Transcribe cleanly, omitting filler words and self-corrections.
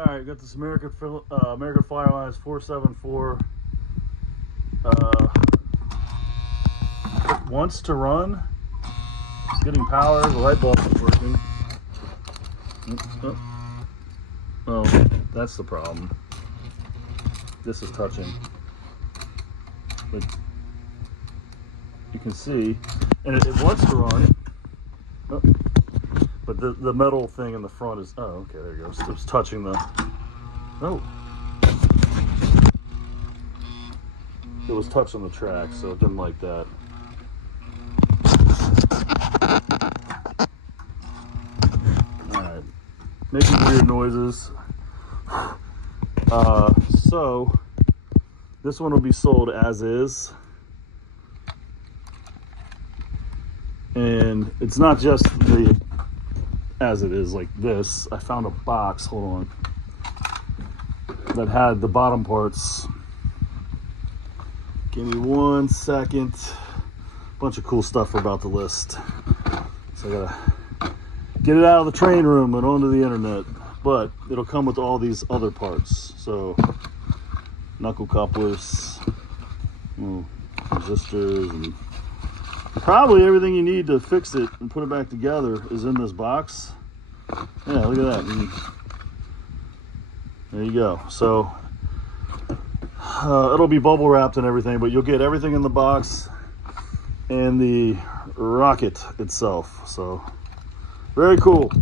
Alright, got this American Firelines 474. Wants to run. It's getting power. The light bulb is working. Oh, that's the problem. This is touching. But you can see, and it wants to run. Oh. But the metal thing in the front is, oh, okay, there it goes. It's touching the, oh. It was touching the track, so it didn't like that. Alright, making weird noises. So, this one will be sold as is. And it's not just the as it is like this. I found a box, hold on, that had the bottom parts. Give me 1 second. Bunch of cool stuff we're about to list. So I gotta get it out of the train room and onto the internet. But it'll come with all these other parts. So knuckle couplers, resistors, and probably everything you need to fix it and put it back together is in this box. Yeah, look at that. And there you go. So it'll be bubble wrapped and everything, but you'll get everything in the box and the rocket itself. So very cool.